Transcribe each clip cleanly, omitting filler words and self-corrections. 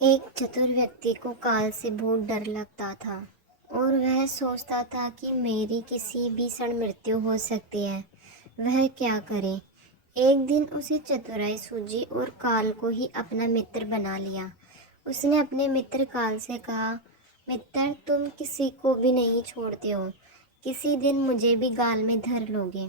एक चतुर व्यक्ति को काल से बहुत डर लगता था और वह सोचता था कि मेरी किसी भी क्षण मृत्यु हो सकती है। वह क्या करे। एक दिन उसे चतुराई सूझी और काल को ही अपना मित्र बना लिया। उसने अपने मित्र काल से कहा, मित्र, तुम किसी को भी नहीं छोड़ते हो, किसी दिन मुझे भी गाल में धर लोगे।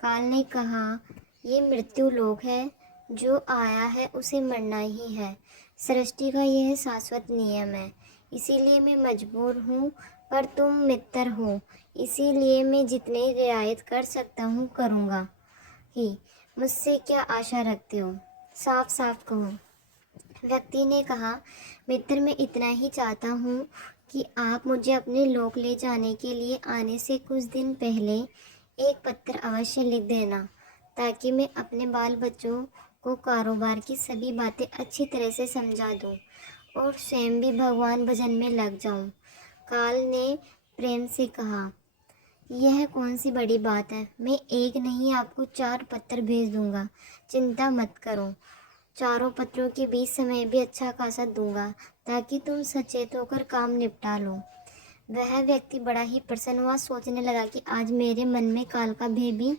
काल ने कहा, ये मृत्यु लोक है, जो आया है उसे मरना ही है। सृष्टि का यह शाश्वत नियम है, इसीलिए मैं मजबूर हूँ, पर तुम मित्र हो, इसीलिए मैं जितने रियायत कर सकता हूँ करूँगा ही। मुझसे क्या आशा रखते हो, साफ साफ कहो। व्यक्ति ने कहा, मित्र, मैं इतना ही चाहता हूँ कि आप मुझे अपने लोक ले जाने के लिए आने से कुछ दिन पहले एक पत्र अवश्य लिख देना, ताकि मैं अपने बाल बच्चों को कारोबार की सभी बातें अच्छी तरह से समझा दूँ और स्वयं भी भगवान भजन में लग जाऊँ। काल ने प्रेम से कहा, यह कौन सी बड़ी बात है, मैं एक नहीं आपको 4 पत्र भेज दूंगा, चिंता मत करो। चारों पत्रों के बीच समय भी अच्छा खासा दूंगा, ताकि तुम सचेत होकर काम निपटा लो। वह व्यक्ति बड़ा ही प्रसन्न हुआ, सोचने लगा कि आज मेरे मन में काल का भय भी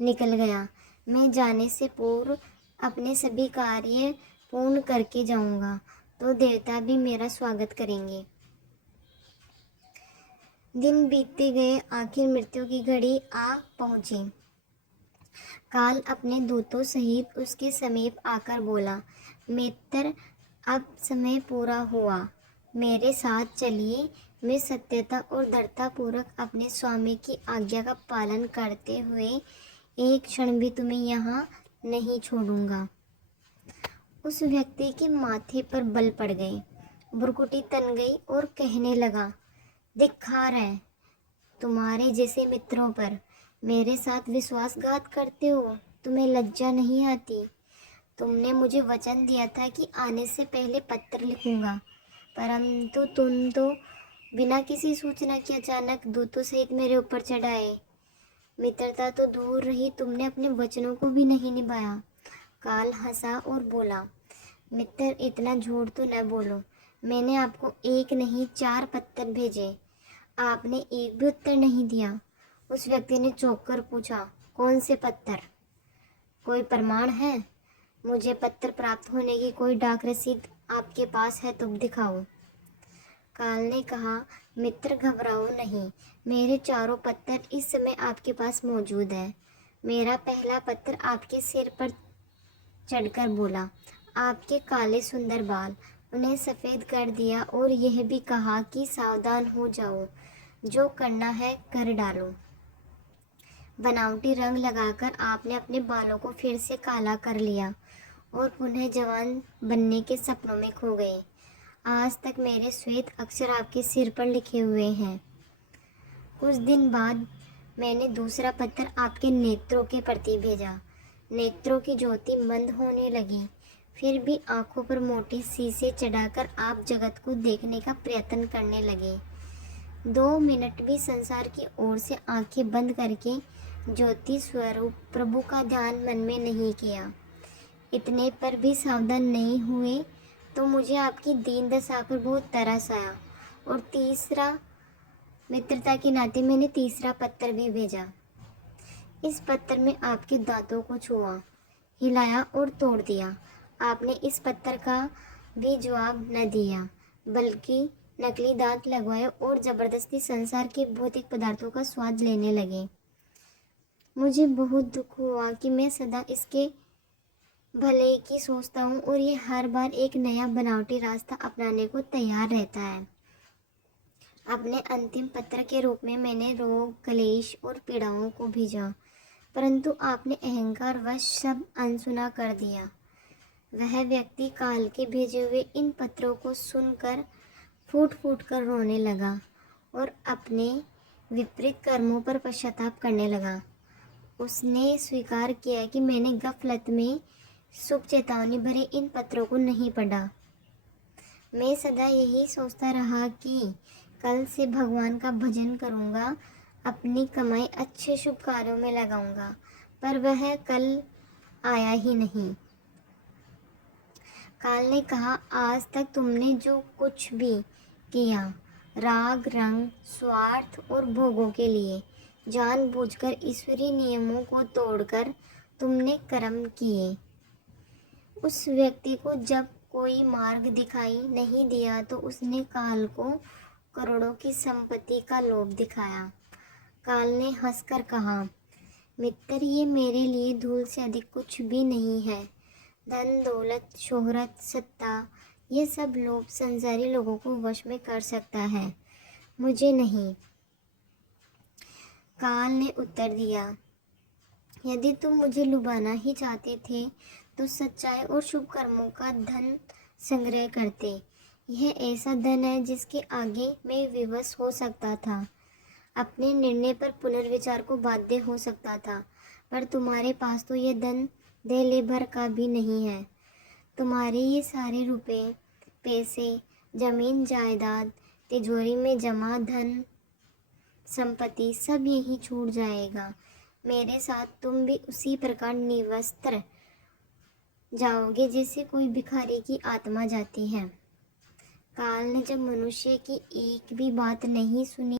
निकल गया। मैं जाने से पूर्व अपने सभी कार्य पूर्ण करके जाऊंगा, तो देवता भी मेरा स्वागत करेंगे। दिन बीतते गए, आखिर मृत्यु की घड़ी आ पहुंची। काल अपने दूतों सहित उसके समीप आकर बोला, मित्र, अब समय पूरा हुआ, मेरे साथ चलिए। मैं सत्यता और दृढ़ता पूर्वक अपने स्वामी की आज्ञा का पालन करते हुए एक क्षण भी तुम्हें यहाँ नहीं छोड़ूंगा। उस व्यक्ति के माथे पर बल पड़ गए, भ्रुकुटी तन गई और कहने लगा, धिक्कार है तुम्हारे जैसे मित्रों पर, मेरे साथ विश्वासघात करते हो, तुम्हें लज्जा नहीं आती। तुमने मुझे वचन दिया था कि आने से पहले पत्र लिखूंगा, परंतु तुम तो बिना किसी सूचना के अचानक दूतों सहित मेरे ऊपर चढ़ाए। मित्रता तो दूर रही, तुमने अपने वचनों को भी नहीं निभाया। काल हंसा और बोला, मित्र, इतना झूठ तो न बोलो, मैंने आपको एक नहीं 4 पत्र भेजे, आपने एक भी उत्तर नहीं दिया। उस व्यक्ति ने चौंक कर पूछा, कौन से पत्र, कोई प्रमाण है? मुझे पत्र प्राप्त होने की कोई डाक रसीद आपके पास है तो दिखाओ। काल ने कहा, मित्र, घबराओ नहीं, मेरे चारों पत्र इस समय आपके पास मौजूद है। मेरा पहला पत्र आपके सिर पर चढ़कर बोला, आपके काले सुंदर बाल, उन्हें सफ़ेद कर दिया और यह भी कहा कि सावधान हो जाओ, जो करना है कर डालो। बनावटी रंग लगाकर आपने अपने बालों को फिर से काला कर लिया और पुनः जवान बनने के सपनों में खो गए। आज तक मेरे श्वेत अक्षर आपके सिर पर लिखे हुए हैं। कुछ दिन बाद मैंने दूसरा पत्र आपके नेत्रों के प्रति भेजा। नेत्रों की ज्योति मंद होने लगी, फिर भी आंखों पर मोटी शीशे चढ़ाकर आप जगत को देखने का प्रयत्न करने लगे। 2 मिनट भी संसार की ओर से आंखें बंद करके ज्योति स्वरूप प्रभु का ध्यान मन में नहीं किया। इतने पर भी सावधान नहीं हुए तो मुझे आपकी दीन दशा पर बहुत तरस आया और तीसरा, मित्रता के नाते मैंने तीसरा पत्र भी भेजा। इस पत्र में आपके दांतों को छुआ, हिलाया और तोड़ दिया। आपने इस पत्र का भी जवाब न दिया, बल्कि नकली दांत लगवाए और ज़बरदस्ती संसार के भौतिक पदार्थों का स्वाद लेने लगे। मुझे बहुत दुख हुआ कि मैं सदा इसके भले की सोचता हूँ और ये हर बार एक नया बनावटी रास्ता अपनाने को तैयार रहता है। अपने अंतिम पत्र के रूप में मैंने रोग, क्लेश और पीड़ाओं को भेजा, परंतु आपने अहंकार वश सब अनसुना कर दिया। वह व्यक्ति काल के भेजे हुए इन पत्रों को सुनकर फूट फूट कर रोने लगा और अपने विपरीत कर्मों पर पश्चाताप करने लगा। उसने स्वीकार किया कि मैंने गफलत में शुभ चेतावनी भरे इन पत्रों को नहीं पढ़ा। मैं सदा यही सोचता रहा कि कल से भगवान का भजन करूँगा, अपनी कमाई अच्छे शुभ कार्यों में लगाऊंगा, पर वह कल आया ही नहीं। काल ने कहा, आज तक तुमने जो कुछ भी किया, राग रंग, स्वार्थ और भोगों के लिए, जानबूझकर ईश्वरीय नियमों को तोड़कर तुमने कर्म किए। उस व्यक्ति को जब कोई मार्ग दिखाई नहीं दिया तो उसने काल को करोड़ों की संपत्ति का लोभ दिखाया। काल ने हंसकर कहा, मित्र, ये मेरे लिए धूल से अधिक कुछ भी नहीं है। धन, दौलत, शोहरत, सत्ता, ये सब लोभ संसारी लोगों को वश में कर सकता है, मुझे नहीं। काल ने उत्तर दिया, यदि तुम मुझे लुभाना ही चाहते थे तो सच्चाई और शुभ कर्मों का धन संग्रह करते। यह ऐसा धन है जिसके आगे मैं विवश हो सकता था, अपने निर्णय पर पुनर्विचार को बाध्य हो सकता था, पर तुम्हारे पास तो यह धन दहले भर का भी नहीं है। तुम्हारे ये सारे रुपए, पैसे, जमीन जायदाद, तिजोरी में जमा धन संपत्ति सब यहीं छूट जाएगा। मेरे साथ तुम भी उसी प्रकार निवस्त्र जाओगे जैसे कोई भिखारी की आत्मा जाती है। काल ने जब मनुष्य की एक भी बात नहीं सुनी